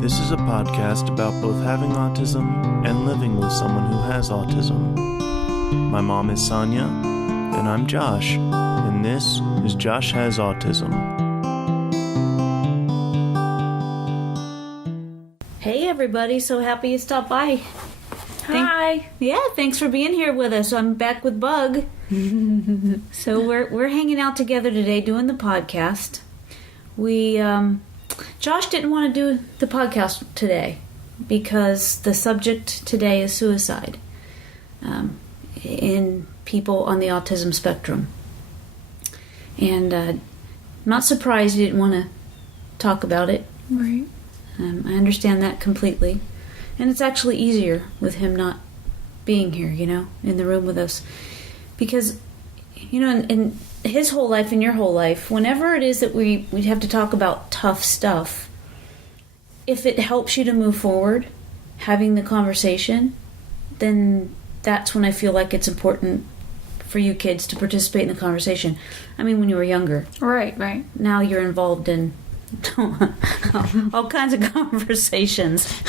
This is a podcast about both having autism and living with someone who has autism. My mom is Sonya, and I'm Josh, and this is Josh Has Autism. Hey everybody, so happy you stopped by. Hi. Thanks for being here with us. I'm back with Bug. So we're hanging out together today doing the podcast. Josh didn't want to do the podcast today because the subject today is suicide in people on the autism spectrum. And I'm not surprised he didn't want to talk about it. Right. I understand that completely. And it's actually easier with him not being here, in the room with us. Because, in his whole life and your whole life, whenever it is that we have to talk about tough stuff, if it helps you to move forward, having the conversation, then that's when I feel like it's important for you kids to participate in the conversation. I mean, when you were younger. Right. Now you're involved in all kinds of conversations.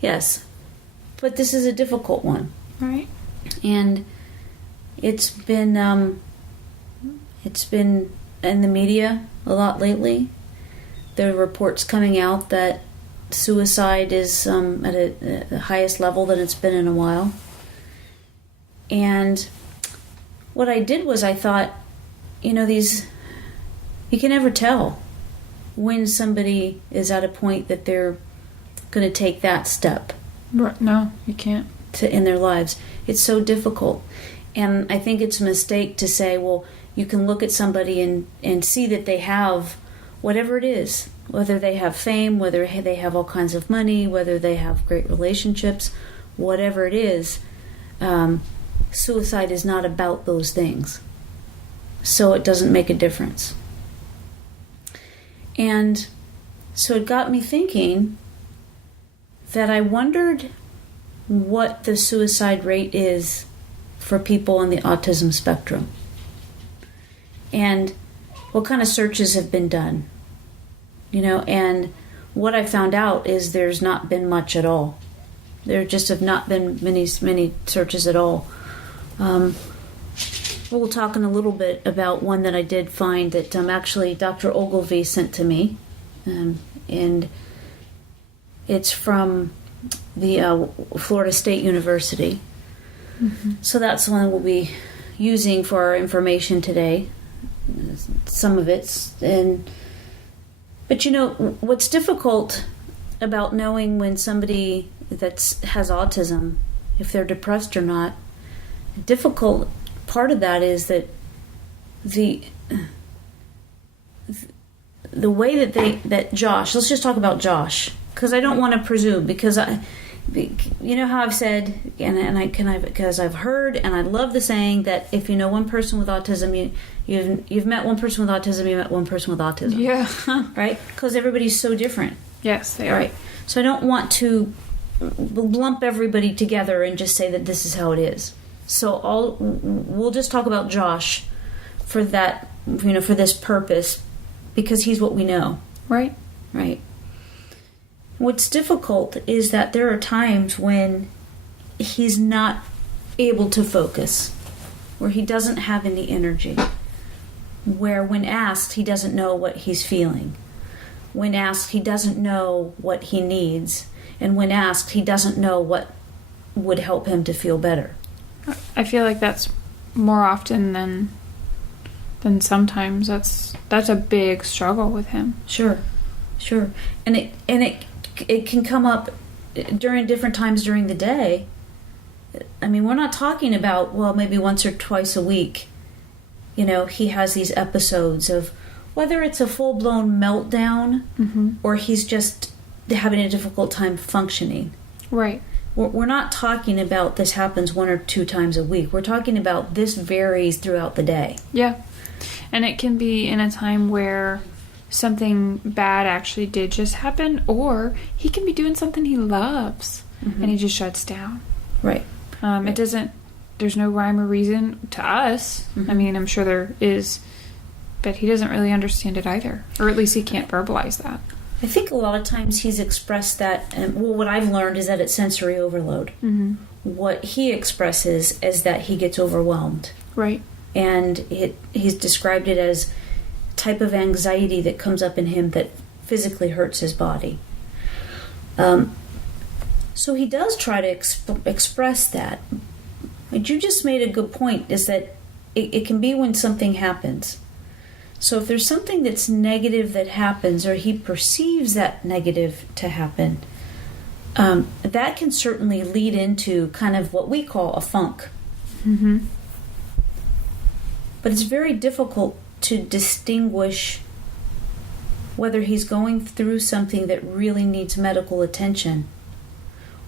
Yes. But this is a difficult one. Right. And it's been in the media a lot lately. There are reports coming out that suicide is at the highest level that it's been in a while. And what I did was I thought, you can never tell when somebody is at a point that they're going to take that step. No, you can't. In their lives. It's so difficult. And I think it's a mistake to say, well, you can look at somebody and see that they have whatever it is, whether they have fame, whether they have all kinds of money, whether they have great relationships, whatever it is. Suicide is not about those things. So it doesn't make a difference. And so it got me thinking that I wondered what the suicide rate is for people on the autism spectrum. And what kind of searches have been done. And what I found out is there's not been much at all. There just have not been many searches at all. We'll talk in a little bit about one that I did find that actually Dr. Ogilvy sent to me. And it's from the Florida State University. Mm-hmm. So that's the one we'll be using for our information today. Some of it. But what's difficult about knowing when somebody has autism, if they're depressed or not, difficult part of that is that the way that Josh, let's just talk about Josh, because I don't want to presume, because how I've said, because I've heard, and I love the saying that if you know one person with autism, you've met one person with autism, you met one person with autism. Yeah. Right? Because everybody's so different. Yes, they are. Right. So I don't want to lump everybody together and just say that this is how it is. So we'll just talk about Josh for that, for this purpose, because he's what we know. Right. Right. What's difficult is that there are times when he's not able to focus, where he doesn't have any energy, where when asked, he doesn't know what he's feeling. When asked, he doesn't know what he needs. And when asked, he doesn't know what would help him to feel better. I feel like that's more often than sometimes. That's a big struggle with him. Sure. And it can come up during different times during the day. I mean, we're not talking about, maybe once or twice a week. He has these episodes of whether it's a full-blown meltdown, mm-hmm. or he's just having a difficult time functioning. Right. We're not talking about this happens 1 or 2 times a week. We're talking about this varies throughout the day. Yeah. And it can be in a time where something bad actually did just happen, or he can be doing something he loves, mm-hmm. and he just shuts down. Right. It doesn't, there's no rhyme or reason to us. Mm-hmm. I mean, I'm sure there is but he doesn't really understand it either. Or at least he can't verbalize that. I think a lot of times he's expressed that, what I've learned is that it's sensory overload. Mm-hmm. What he expresses is that he gets overwhelmed. Right. And he's described it as a type of anxiety that comes up in him that physically hurts his body. So he does try to express that. But you just made a good point, is that it can be when something happens. So if there's something that's negative that happens, or he perceives that negative to happen, that can certainly lead into kind of what we call a funk. Mm-hmm. But it's very difficult to distinguish whether he's going through something that really needs medical attention,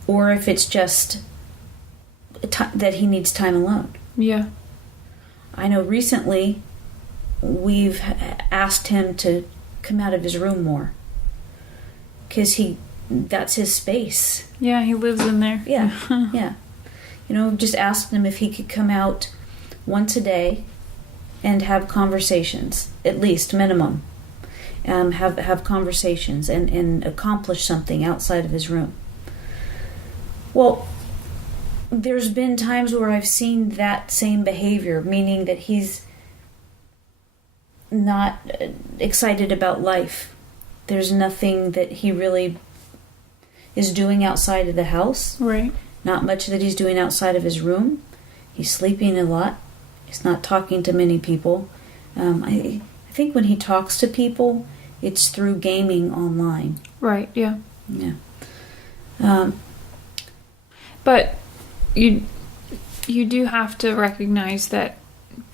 or if it's just that he needs time alone. Yeah. I know recently we've asked him to come out of his room more, because that's his space. Yeah, he lives in there. Yeah. Yeah. Just asked him if he could come out once a day and have conversations, at least minimum. Have conversations and accomplish something outside of his room. Well, there's been times where I've seen that same behavior, meaning that he's not excited about life. There's nothing that he really is doing outside of the house. Right. Not much that he's doing outside of his room. He's sleeping a lot. He's not talking to many people. I think when he talks to people, it's through gaming online. Right, yeah. Yeah. But you do have to recognize that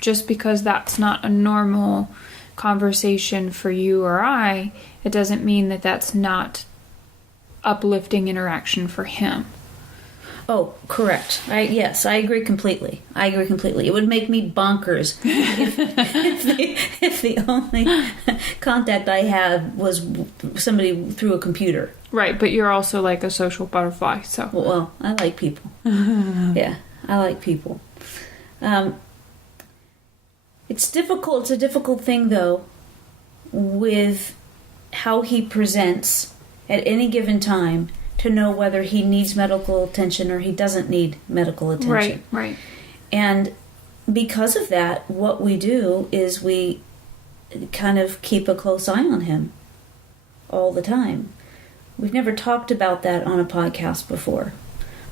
just because that's not a normal conversation for you or I, it doesn't mean that that's not uplifting interaction for him. Oh, correct. Yes, I agree completely. It would make me bonkers if the only contact I had was somebody through a computer. Right, but you're also like a social butterfly, so. Well, I like people. Yeah, I like people. It's difficult. It's a difficult thing, though, with how he presents at any given time, to know whether he needs medical attention or he doesn't need medical attention. Right. And because of that, what we do is we kind of keep a close eye on him all the time. We've never talked about that on a podcast before.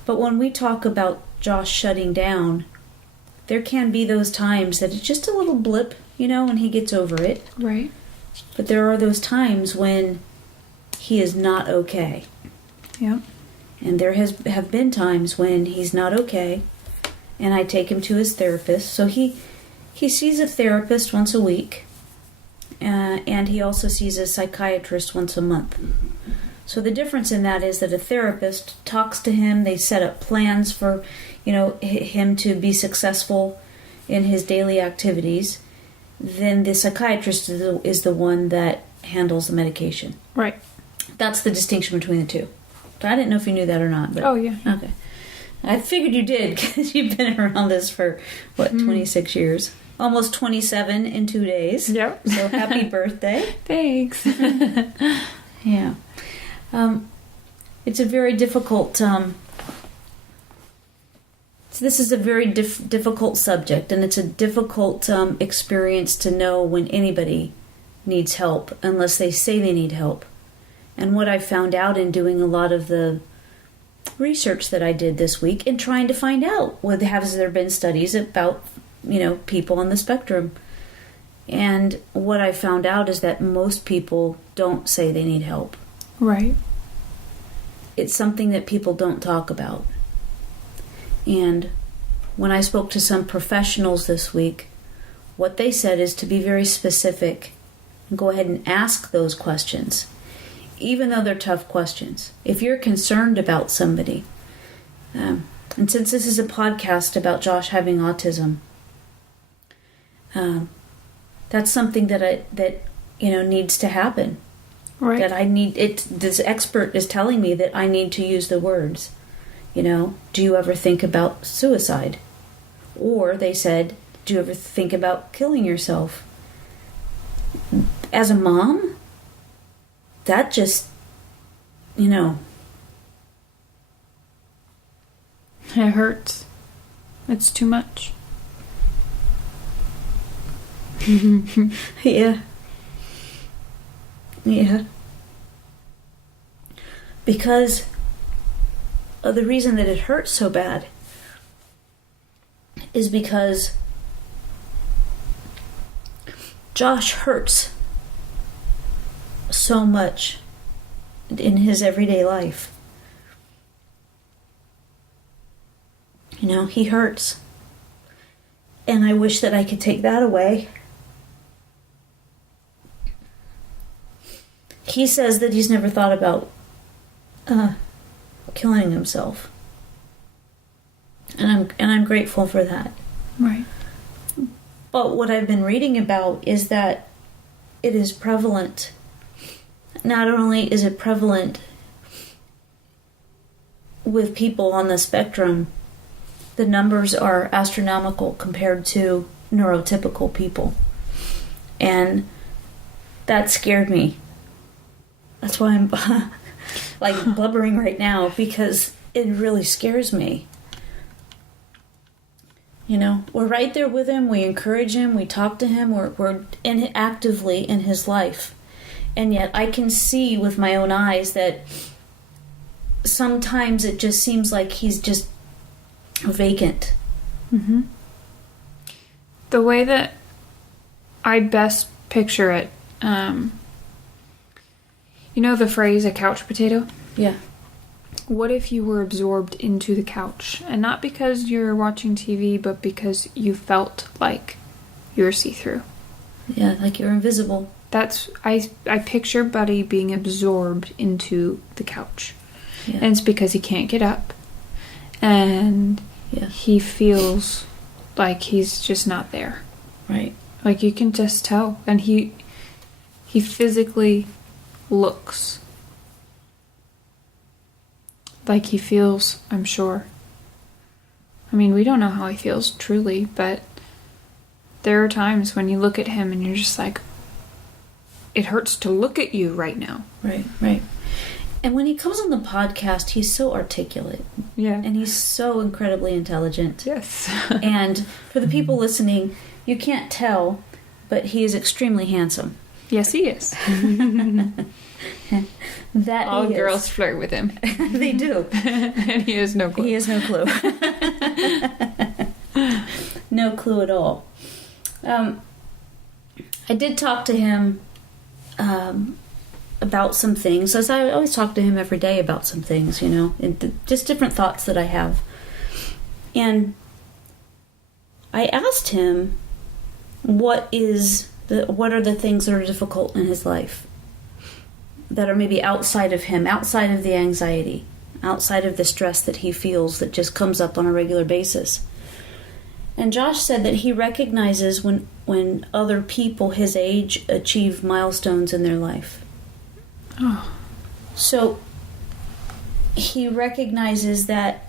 But when we talk about Josh shutting down, there can be those times that it's just a little blip, and he gets over it. Right. But there are those times when he is not okay. Yeah. And there have been times when he's not okay, and I take him to his therapist. So he sees a therapist once a week, and he also sees a psychiatrist once a month. So the difference in that is that a therapist talks to him, they set up plans for, him to be successful in his daily activities. Then the psychiatrist is the one that handles the medication. Right. That's the distinction between the two. I didn't know if you knew that or not. But, oh, yeah. Okay. I figured you did, because you've been around this for, 26 years? Almost 27 in 2 days. Yep. So happy birthday. Thanks. Yeah. It's a very difficult... this is a very difficult subject, and it's a difficult experience to know when anybody needs help, unless they say they need help. And what I found out in doing a lot of the research that I did this week and trying to find out, has there been studies about, people on the spectrum? And what I found out is that most people don't say they need help. Right. It's something that people don't talk about. And when I spoke to some professionals this week, what they said is to be very specific and go ahead and ask those questions. Even though they're tough questions. If you're concerned about somebody, and since this is a podcast about Josh having autism, that's something that needs to happen. Right. That I need it. This expert is telling me that I need to use the words. Do you ever think about suicide? Or they said, do you ever think about killing yourself? as a mom, that just, It hurts. It's too much. Yeah. Yeah. Because the reason that it hurts so bad is because Josh hurts so much in his everyday life. He hurts. And I wish that I could take that away. He says that he's never thought about killing himself. And I'm grateful for that. Right. But what I've been reading about is that it is prevalent. Not only is it prevalent with people on the spectrum, the numbers are astronomical compared to neurotypical people. And that scared me. That's why I'm like blubbering right now, because it really scares me. We're right there with him. We encourage him. We talk to him. We're actively in his life. And yet I can see with my own eyes that sometimes it just seems like he's just vacant. Mm-hmm. The way that I best picture it, the phrase a couch potato? Yeah. What if you were absorbed into the couch? And not because you're watching TV, but because you felt like you're see-through. Yeah, like you're invisible. I picture Buddy being absorbed into the couch. Yeah. And it's because he can't get up. And he feels like he's just not there. Right. Like you can just tell. And he physically looks like he feels, I'm sure. I mean, we don't know how he feels truly, but there are times when you look at him and you're just like, it hurts to look at you right now. Right, right. And when he comes on the podcast, he's so articulate. Yeah. And he's so incredibly intelligent. Yes. And for the people listening, you can't tell, but he is extremely handsome. Yes, he is. That all girls flirt with him. They do. And he has no clue. He has no clue. No clue at all. I did talk to him about some things. As I always talk to him every day about some things, and just different thoughts that I have. And I asked him what are the things that are difficult in his life, that are maybe outside of him, outside of the anxiety, outside of the stress that he feels that just comes up on a regular basis. And Josh said that he recognizes when other people his age achieve milestones in their life. Oh. So he recognizes that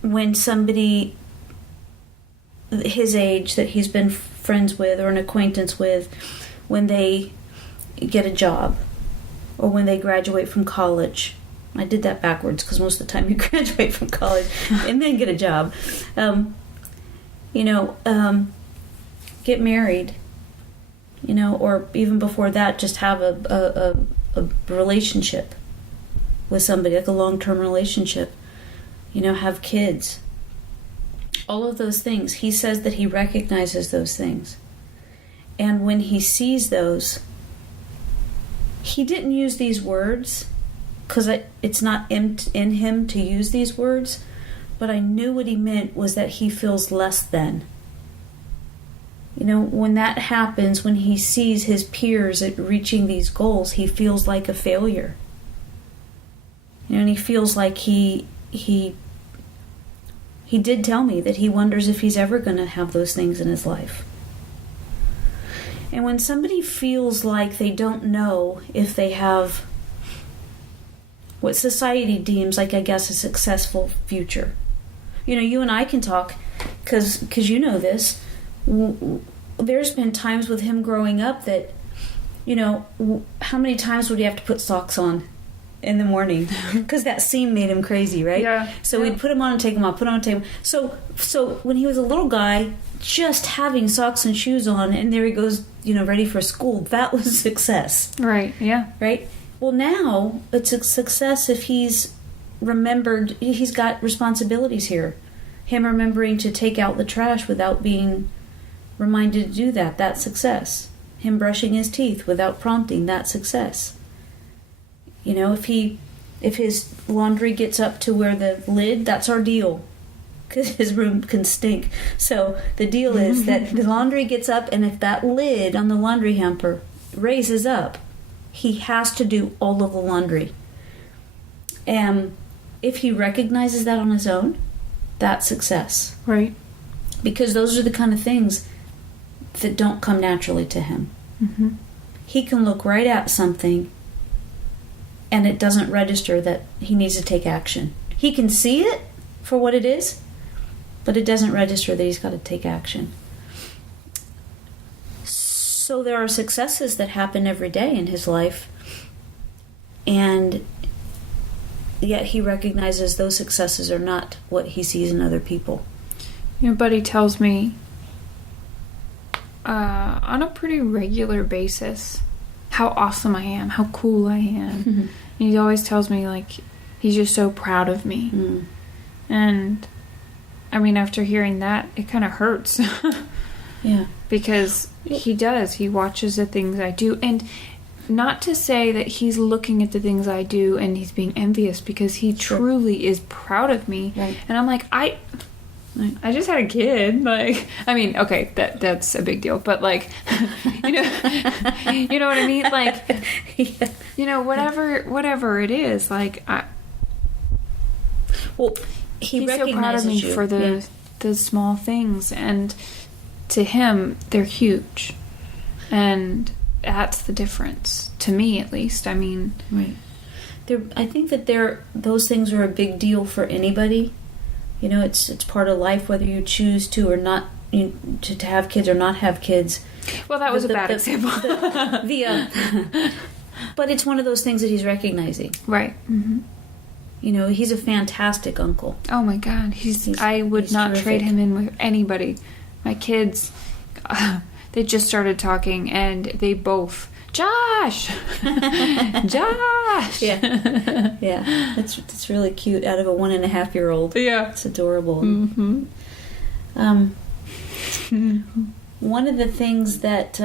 when somebody his age that he's been friends with or an acquaintance with, when they get a job or when they graduate from college. I did that backwards because most of the time you graduate from college and then get a job. Get married, or even before that, just have a relationship with somebody, like a long-term relationship, have kids. All of those things. He says that he recognizes those things. And when he sees those, he didn't use these words because it's not in him to use these words, but I knew what he meant was that he feels less than. When that happens, when he sees his peers at reaching these goals, he feels like a failure. And he feels like he did tell me that he wonders if he's ever going to have those things in his life. And when somebody feels like they don't know if they have what society deems like, I guess, a successful future. You and I can talk because you know this. There's been times with him growing up that how many times would he have to put socks on in the morning? Because that seam made him crazy, right? Yeah. So we'd put them on and take them off, put them on and take them. So when he was a little guy, just having socks and shoes on, and there he goes, ready for school, that was success. Right, yeah. Right? Well, now it's a success if he's remembered, he's got responsibilities here. Him remembering to take out the trash without being reminded to do that, that's success. Him brushing his teeth without prompting, that's success. If his laundry gets up to where the lid, that's our deal. Because his room can stink. So the deal is that the laundry gets up, and if that lid on the laundry hamper raises up, he has to do all of the laundry. And if he recognizes that on his own, that's success. Right. Because those are the kind of things that don't come naturally to him. Mm-hmm. He can look right at something and it doesn't register that he needs to take action. He can see it for what it is, but it doesn't register that he's got to take action. So there are successes that happen every day in his life, and yet he recognizes those successes are not what he sees in other people. Your buddy tells me on a pretty regular basis how awesome I am, how cool I am. Mm-hmm. He always tells me, he's just so proud of me. Mm. And, after hearing that, it kind of hurts. Yeah. Because he does. He watches the things I do. And not to say that he's looking at the things I do and he's being envious, because he truly is proud of me. Right. And I'm like, I just had a kid. Okay, that's a big deal. But you know what I mean? Yeah. Whatever it is, he's so proud of me for the small things, and to him, they're huge. And that's the difference, to me at least. Right. I think that those things are a big deal for anybody. It's part of life, whether you choose to or not, to have kids or not have kids. Well, that was a bad example. But it's one of those things that he's recognizing. Right. Mm-hmm. He's a fantastic uncle. Oh my God, I would not terrific. trade him in with anybody. My kids, they just started talking, and they both, Josh, Josh. Yeah, yeah. It's really cute. Out of a 1.5-year-old. Yeah, it's adorable. Mm-hmm. One of the things that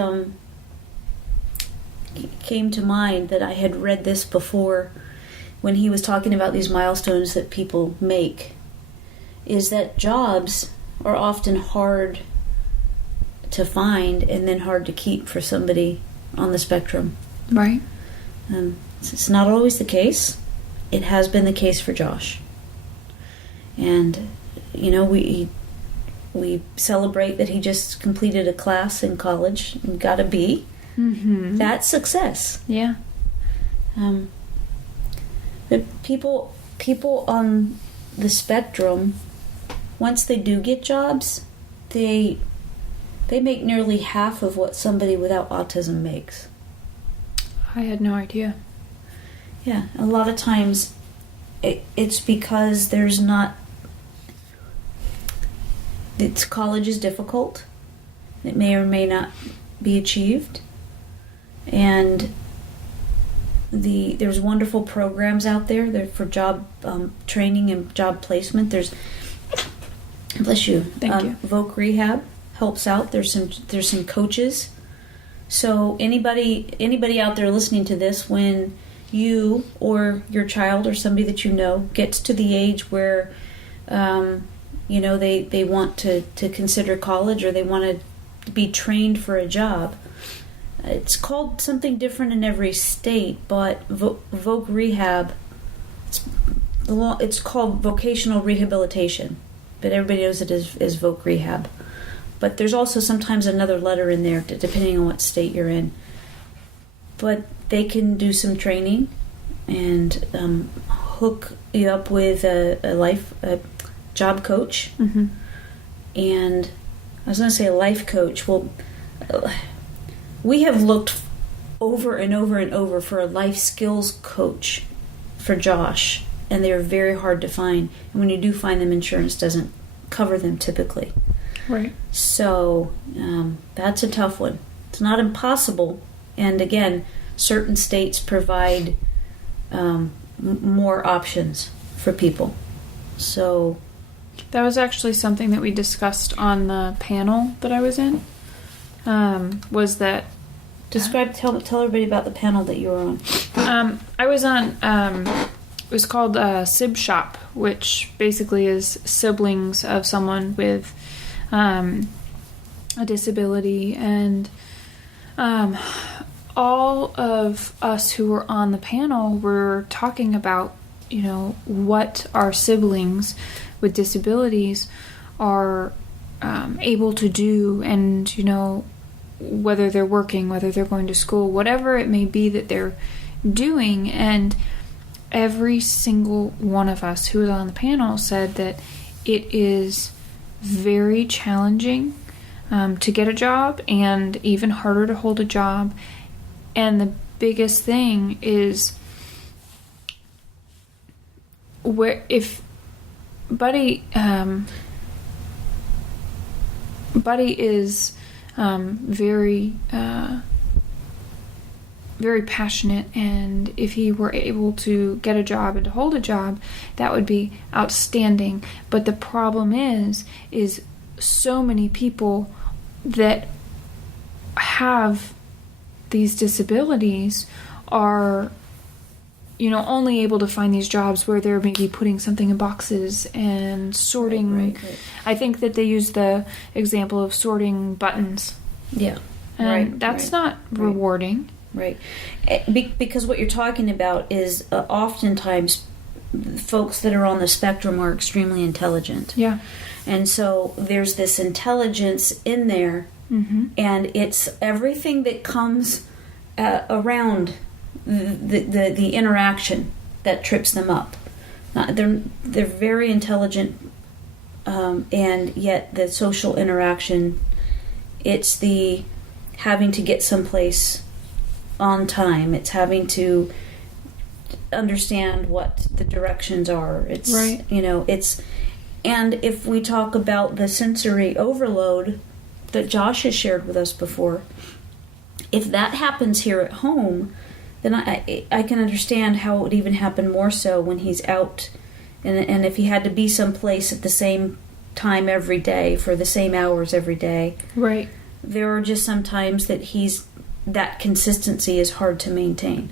came to mind, that I had read this before when he was talking about these milestones that people make, is that jobs are often hard to find and then hard to keep for somebody on the spectrum. Right. It's not always the case. It has been the case for Josh. And, we celebrate that he just completed a class in college and got a B. Mm-hmm. That's success. Yeah. But people on the spectrum, once they do get jobs, they make nearly half of what somebody without autism makes. I had no idea. Yeah, a lot of times it's because there's not... college is difficult. It may or may not be achieved. And there's wonderful programs out there for job training and job placement. There's... Bless you. Thank you. Voc Rehab helps out. There's some coaches. So anybody out there listening to this, when you or your child or somebody that you know gets to the age where they want to consider college, or they want to be trained for a job, it's called something different in every state, but Voc Rehab, it's called vocational rehabilitation, but everybody knows it as Voc Rehab. But there's also sometimes another letter in there, depending on what state you're in. But they can do some training and hook you up with a job coach. Mm-hmm. And I was going to say a life coach. Well, we have looked over and over and over for a life skills coach for Josh, and they're very hard to find. And when you do find them, insurance doesn't cover them typically. Right. So that's a tough one. It's not impossible. And again, certain states provide more options for people. So that was actually something that we discussed on the panel that I was in. Was that tell everybody about the panel that you were on. I was on. It was called Sib Shop, which basically is siblings of someone with a disability, and all of us who were on the panel were talking about, what our siblings with disabilities are able to do, and whether they're working, whether they're going to school, whatever it may be that they're doing. And every single one of us who was on the panel said that it is very challenging to get a job, and even harder to hold a job. And the biggest thing is if Buddy is very very passionate, and if he were able to get a job and to hold a job, that would be outstanding. But the problem is so many people that have these disabilities are only able to find these jobs where they're maybe putting something in boxes and sorting. Right. I think that they use the example of sorting buttons. Yeah. And that's not rewarding. Right. Because what you're talking about is oftentimes folks that are on the spectrum are extremely intelligent. Yeah. And so there's this intelligence in there, and it's everything that comes around the interaction that trips them up. They're very intelligent, and yet the social interaction, it's the having to get someplace on time. It's having to understand what the directions are. It's right. And if we talk about the sensory overload that Josh has shared with us before, if that happens here at home, then I can understand how it would even happen more so when he's out, and if he had to be someplace at the same time every day for the same hours every day. Right. There are just some times that that consistency is hard to maintain.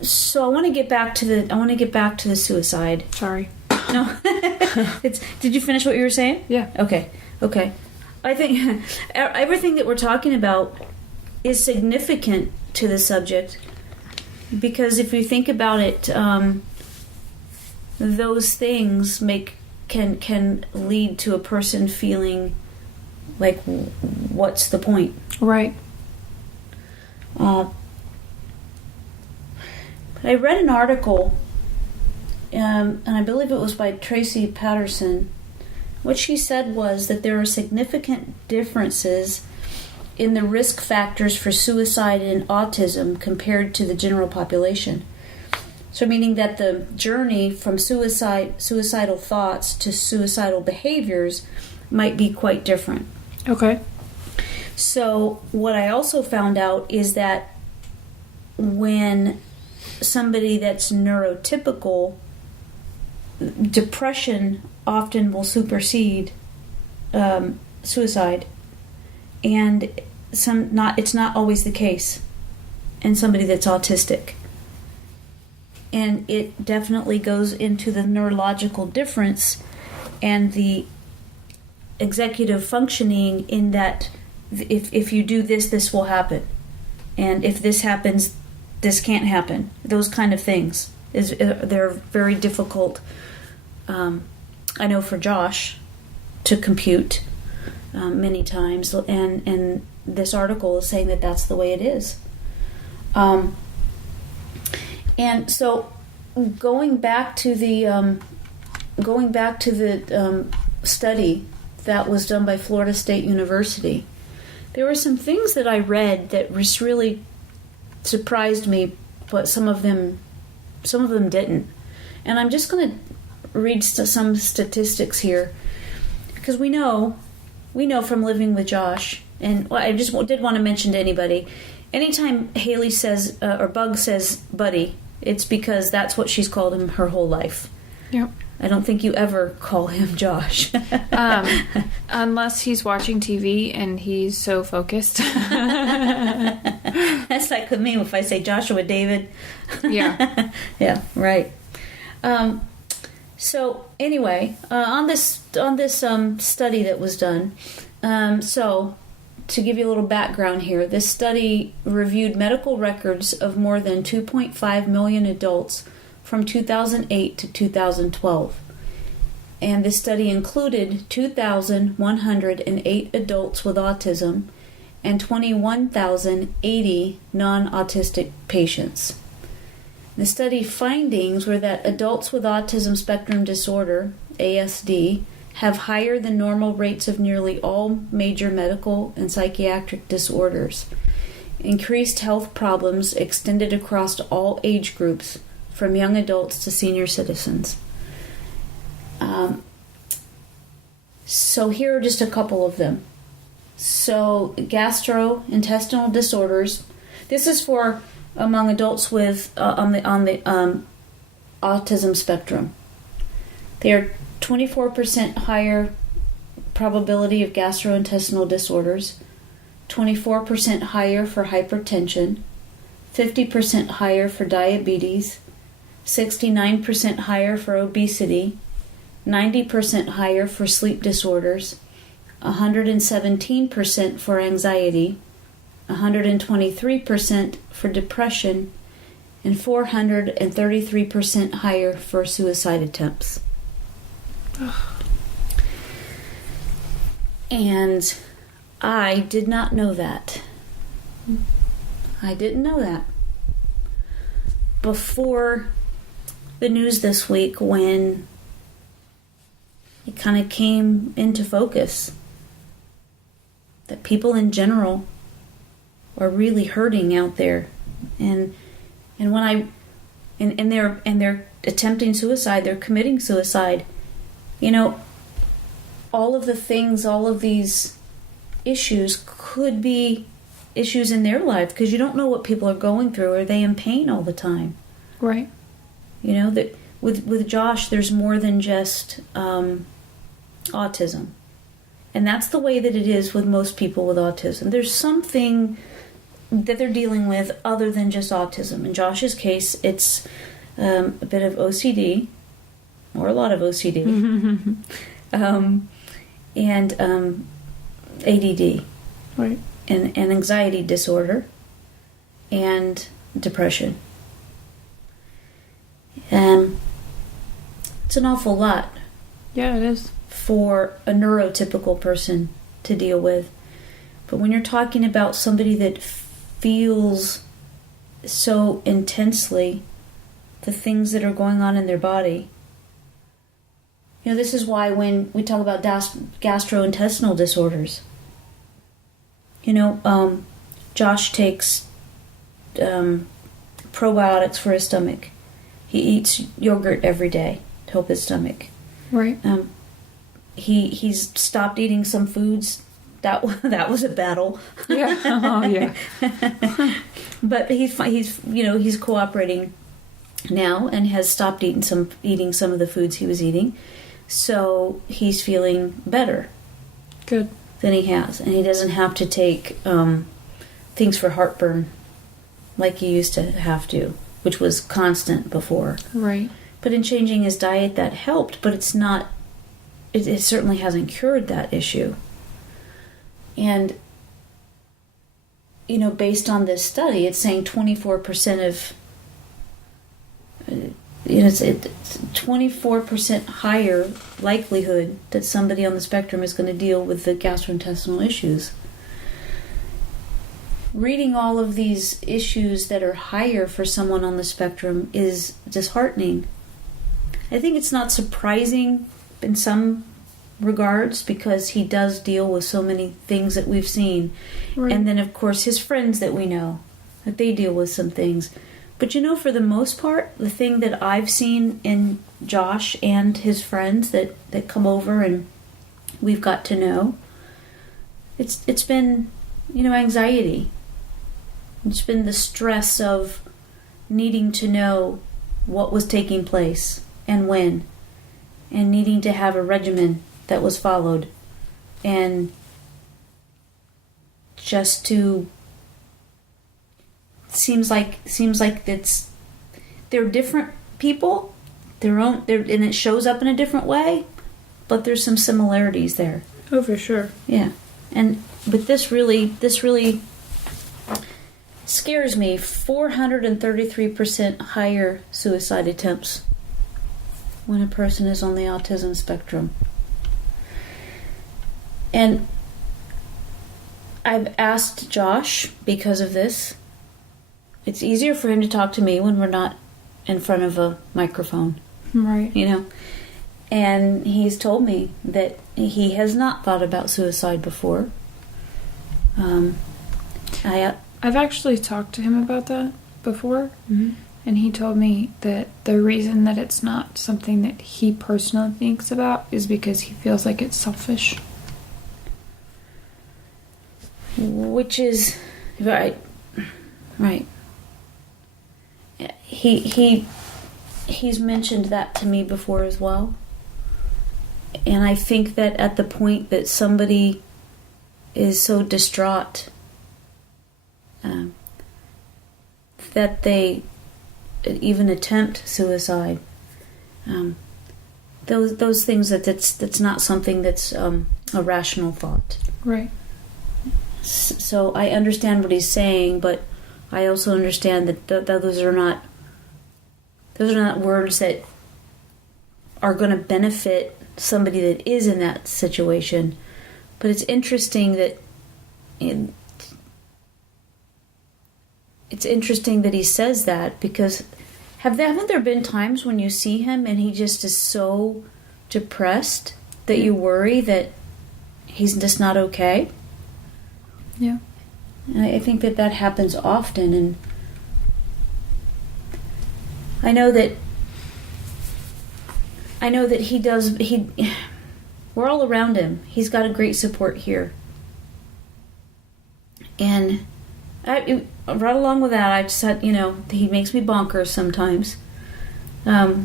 So I want to get back to the suicide. Sorry. No. Did you finish what you were saying? Yeah. Okay. I think everything that we're talking about is significant to the subject, because if you think about it, those things can lead to a person feeling like, what's the point? Right. I read an article, and I believe it was by Tracy Patterson. What she said was that there are significant differences in the risk factors for suicide and autism compared to the general population. So meaning that the journey from suicidal thoughts to suicidal behaviors might be quite different. Okay. So what I also found out is that when somebody that's neurotypical, depression often will supersede suicide, and it's not always the case in somebody that's autistic. And it definitely goes into the neurological difference and the executive functioning, in that if you do this, this will happen, and if this happens, this can't happen. Those kind of things they're very difficult. I know for Josh to compute many times, and this article is saying that that's the way it is. And so going back to the study that was done by Florida State University, There were some things that I read that just really surprised me, but some of them didn't. And I'm just going to read some statistics here, because we know from living with Josh, and I just did want to mention to anybody, anytime Haley says or Bug says buddy, it's because that's what she's called him her whole life. Yep. I don't think you ever call him Josh. Unless he's watching TV and he's so focused. That's like with me if I say Joshua David. Yeah. Yeah, right. So anyway, on this study that was done, so to give you a little background here, this study reviewed medical records of more than 2.5 million adults from 2008 to 2012. And this study included 2,108 adults with autism and 21,080 non-autistic patients. The study findings were that adults with autism spectrum disorder, ASD, have higher than normal rates of nearly all major medical and psychiatric disorders. Increased health problems extended across all age groups, from young adults to senior citizens. So here are just a couple of them. So gastrointestinal disorders. This is for among adults with on the autism spectrum. They are 24% higher probability of gastrointestinal disorders, 24% higher for hypertension, 50% higher for diabetes, 69% higher for obesity, 90% higher for sleep disorders, 117% for anxiety, 123% for depression, and 433% higher for suicide attempts. And I did not know that. I didn't know that before the news this week, when it kind of came into focus that people in general are really hurting out there, and when they're attempting suicide, they're committing suicide. You know, all of these issues could be issues in their life, because you don't know what people are going through. Are they in pain all the time? Right. You know, that with Josh, there's more than just autism. And that's the way that it is with most people with autism. There's something that they're dealing with other than just autism. In Josh's case, it's a bit of OCD, or a lot of OCD, and ADD, right, and anxiety disorder, and depression. It's an awful lot. Yeah, it is. For a neurotypical person to deal with. But when you're talking about somebody that feels so intensely the things that are going on in their body, you know, this is why when we talk about gastrointestinal disorders, you know, Josh takes probiotics for his stomach. He eats yogurt every day to help his stomach. Right. He's stopped eating some foods. That was a battle. Yeah. Oh, yeah. But he's cooperating now and has stopped eating some of the foods he was eating. So he's feeling better. Good. Than he has, and he doesn't have to take things for heartburn like he used to have to, which was constant before. Right. But in changing his diet, that helped, but it's not. It certainly hasn't cured that issue. And, you know, based on this study, it's saying 24% of, it's 24% higher likelihood that somebody on the spectrum is going to deal with the gastrointestinal issues. Reading all of these issues that are higher for someone on the spectrum is disheartening. I think it's not surprising in some regards because he does deal with so many things that we've seen. Right. And then, of course, his friends that we know, that they deal with some things. But for the most part, the thing that I've seen in Josh and his friends that come over and we've got to know, it's been, anxiety. It's been the stress of needing to know what was taking place and when, and needing to have a regimen that was followed, and just to seems like they're different people, and it shows up in a different way, but there's some similarities there. Oh, for sure. Yeah, but this really scares me. 433% higher suicide attempts when a person is on the autism spectrum. And I've asked Josh, because of this, it's easier for him to talk to me when we're not in front of a microphone. Right. And he's told me that he has not thought about suicide before. I've actually talked to him about that before, mm-hmm. and he told me that the reason that it's not something that he personally thinks about is because he feels like it's selfish. Which is right. He's mentioned that to me before as well, and I think that at the point that somebody is so distraught that they even attempt suicide, those things that's not something that's a rational thought. Right. So I understand what he's saying, but I also understand that those are not words that are going to benefit somebody that is in that situation. But it's interesting that he says that, because haven't there been times when you see him and he just is so depressed that you worry that he's just not okay? Yeah. And I think that happens often, and I know that we're all around him. He's got a great support here. And right along with that, I just had, he makes me bonkers sometimes. But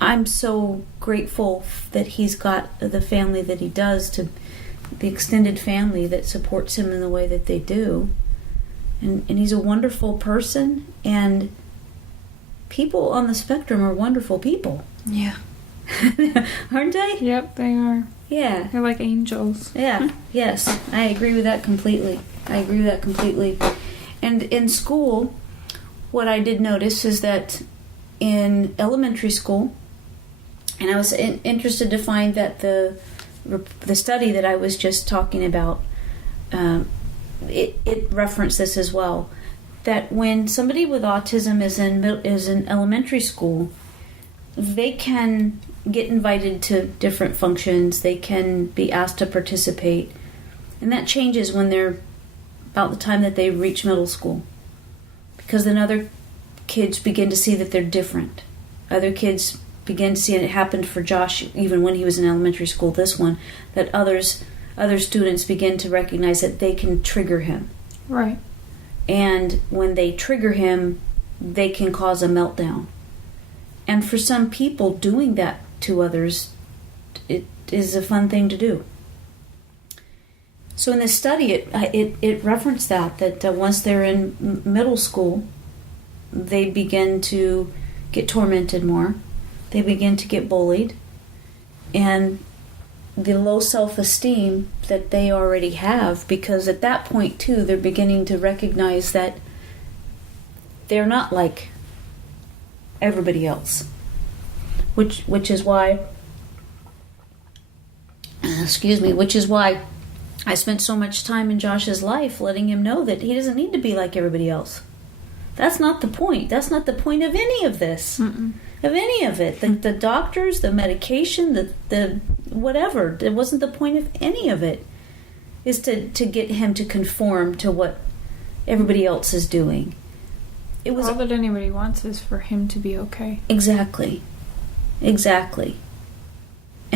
I'm so grateful that he's got the family that he does, to the extended family that supports him in the way that they do. And he's a wonderful person, and people on the spectrum are wonderful people. Yeah. Aren't they? Yep, they are. Yeah. They're like angels. Yeah. Yes. I agree with that completely. And in school, what I did notice is that in elementary school, and I was interested to find that the study that I was just talking about, it referenced this as well, that when somebody with autism is in elementary school, they can get invited to different functions, they can be asked to participate, and that changes when they're about the time that they reach middle school, because then other kids begin to see that they're different. Other kids begin to see, and it happened for Josh even when he was in elementary school, this one, that other students begin to recognize that they can trigger him. Right. And when they trigger him, they can cause a meltdown. And for some people, doing that to others, it is a fun thing to do. So in this study, it referenced that once they're in middle school, they begin to get tormented more. They begin to get bullied. And the low self-esteem that they already have, because at that point, too, they're beginning to recognize that they're not like everybody else. Which is why I spent so much time in Josh's life letting him know that he doesn't need to be like everybody else. That's not the point. That's not the point of any of this. Mm-mm. of any of it. The doctors, the medication, the whatever. It wasn't the point of any of it. Is to get him to conform to what everybody else is doing. It was all that anybody wants is for him to be okay. Exactly. And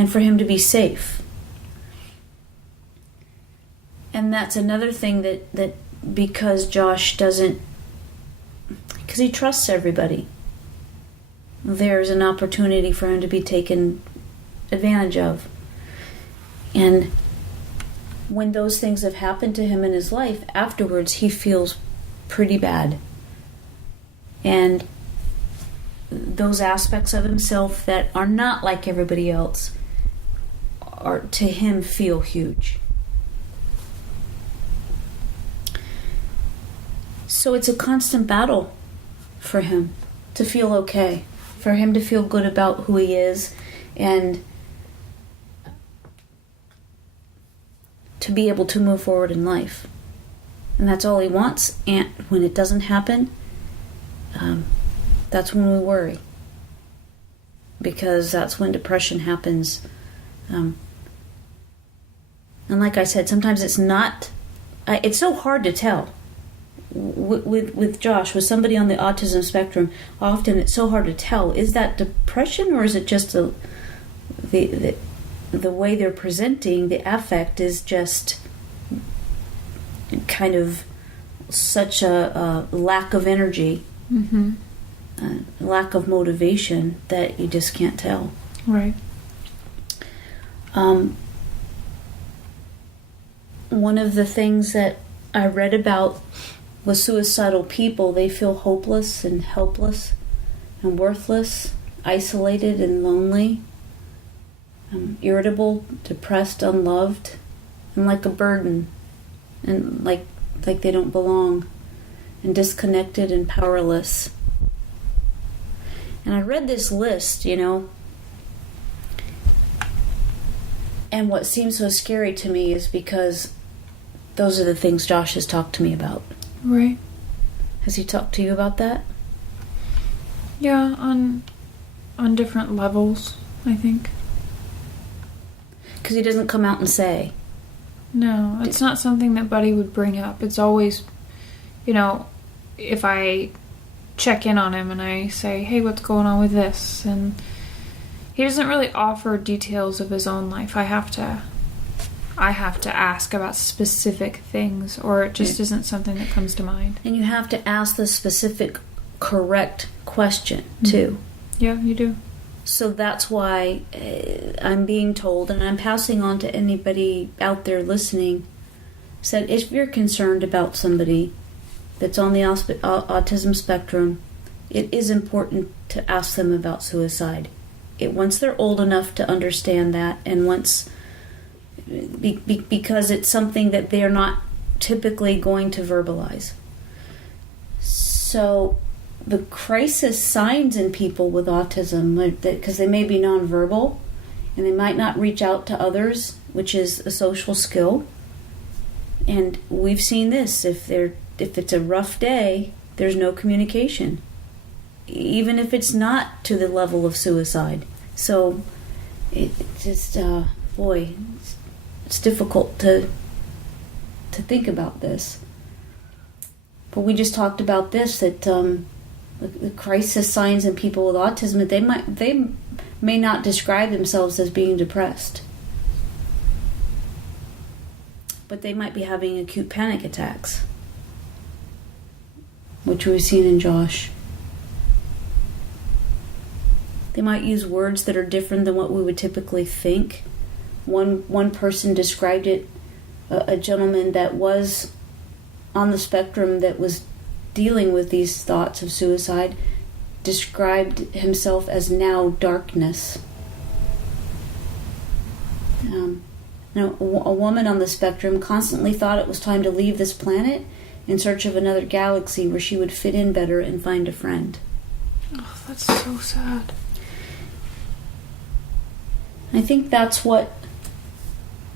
for him to be safe. And that's another thing that because Josh doesn't, because he trusts everybody, there's an opportunity for him to be taken advantage of. And when those things have happened to him in his life, afterwards he feels pretty bad. And those aspects of himself that are not like everybody else are, to him, feel huge. So it's a constant battle for him to feel okay, for him to feel good about who he is, and to be able to move forward in life. And that's all he wants. And when it doesn't happen, that's when we worry. Because that's when depression happens. And like I said, sometimes it's not... it's so hard to tell. With Josh, with somebody on the autism spectrum, often it's so hard to tell. Is that depression, or is it just the way they're presenting, the affect is just kind of such a lack of energy, lack of motivation that you just can't tell. Right. One of the things that I read about was suicidal people. They feel hopeless and helpless and worthless, isolated and lonely. Irritable, depressed, unloved, and like a burden, and like they don't belong, and disconnected and powerless. And I read this list, and what seems so scary to me is because those are the things Josh has talked to me about. Right. Has he talked to you about that? Yeah, on different levels, I think. Because he doesn't come out and say. No, it's not something that Buddy would bring up. It's always, if I check in on him and I say, hey, what's going on with this? And he doesn't really offer details of his own life. I have to ask about specific things, or it just isn't something that comes to mind. And you have to ask the specific, correct question, too. Yeah, you do. So that's why I'm being told, and I'm passing on to anybody out there listening, said if you're concerned about somebody that's on the autism spectrum, it is important to ask them about suicide. Once they're old enough to understand that, and once... because it's something that they're not typically going to verbalize. So the crisis signs in people with autism, because they may be nonverbal and they might not reach out to others, which is a social skill. And we've seen this. If it's a rough day, there's no communication, even if it's not to the level of suicide. So it just, it's difficult to think about this. But we just talked about this, that the crisis signs in people with autism, they may not describe themselves as being depressed, but they might be having acute panic attacks, which we've seen in Josh. They might use words that are different than what we would typically think. One person described it, a gentleman that was on the spectrum that was dealing with these thoughts of suicide, described himself as now darkness. A woman on the spectrum constantly thought it was time to leave this planet in search of another galaxy where she would fit in better and find a friend. Oh, that's so sad. I think that's what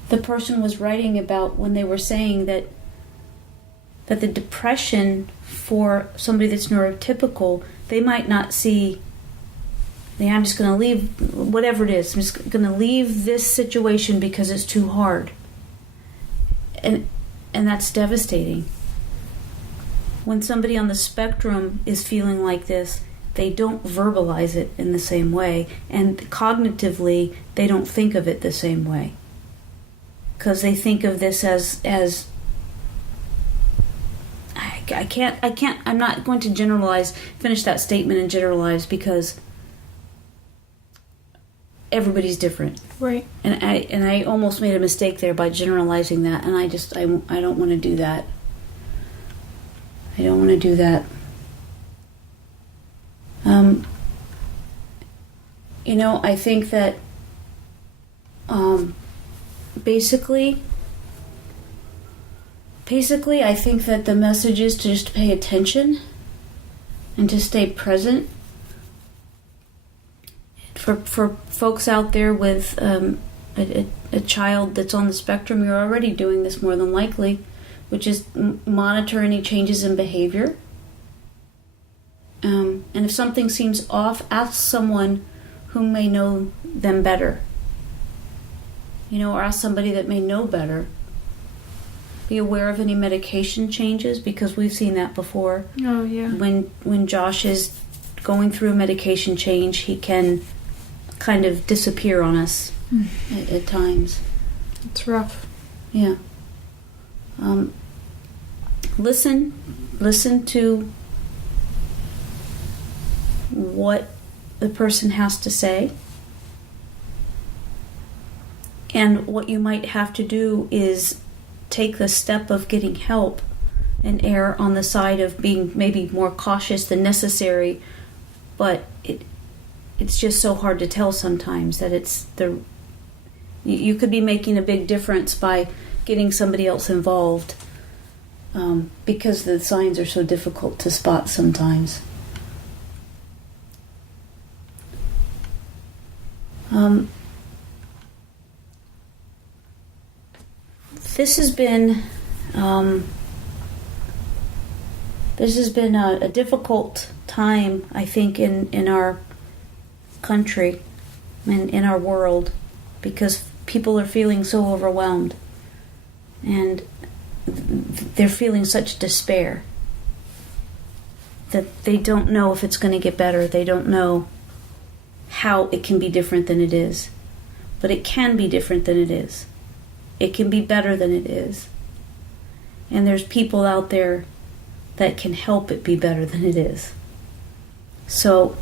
the person was writing about when they were saying that the depression for somebody that's neurotypical, they might not see I'm just going to leave, whatever it is, I'm just going to leave this situation because it's too hard. And that's devastating. When somebody on the spectrum is feeling like this, they don't verbalize it in the same way, and cognitively they don't think of it the same way, because they think of this as I'm not going to finish that statement and generalize, because everybody's different. Right. And I almost made a mistake there by generalizing that, and I don't want to do that. I don't want to do that. I think that basically, I think that the message is to just pay attention and to stay present. For folks out there with a child that's on the spectrum, you're already doing this more than likely, which is monitor any changes in behavior. And if something seems off, ask someone who may know them better. Or ask somebody that may know better. Be aware of any medication changes, because we've seen that before. Oh, yeah. When Josh is going through a medication change, he can kind of disappear on us at times. It's rough. Yeah. Listen to what the person has to say. And what you might have to do is take the step of getting help and err on the side of being maybe more cautious than necessary, but it's just so hard to tell sometimes that you could be making a big difference by getting somebody else involved, because the signs are so difficult to spot sometimes. This has been a difficult time, I think, in our country and in our world, because people are feeling so overwhelmed, and they're feeling such despair that they don't know if it's going to get better. They don't know how it can be different than it is. But it can be different than it is. It can be better than it is. And there's people out there that can help it be better than it is. So,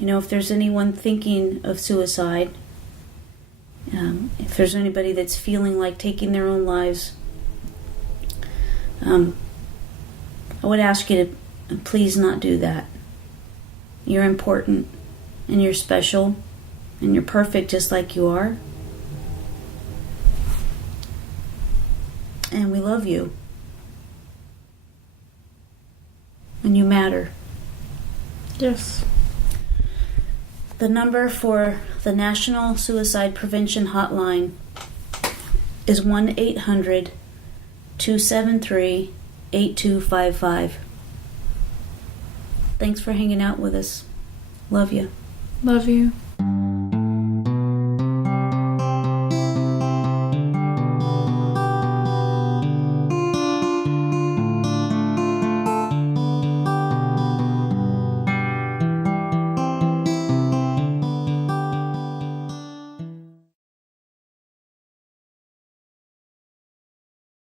if there's anyone thinking of suicide, if there's anybody that's feeling like taking their own lives, I would ask you to please not do that. You're important, and you're special, and you're perfect just like you are. And we love you. And you matter. Yes. The number for the National Suicide Prevention Hotline is 1-800-273-8255. Thanks for hanging out with us. Love you. Love you.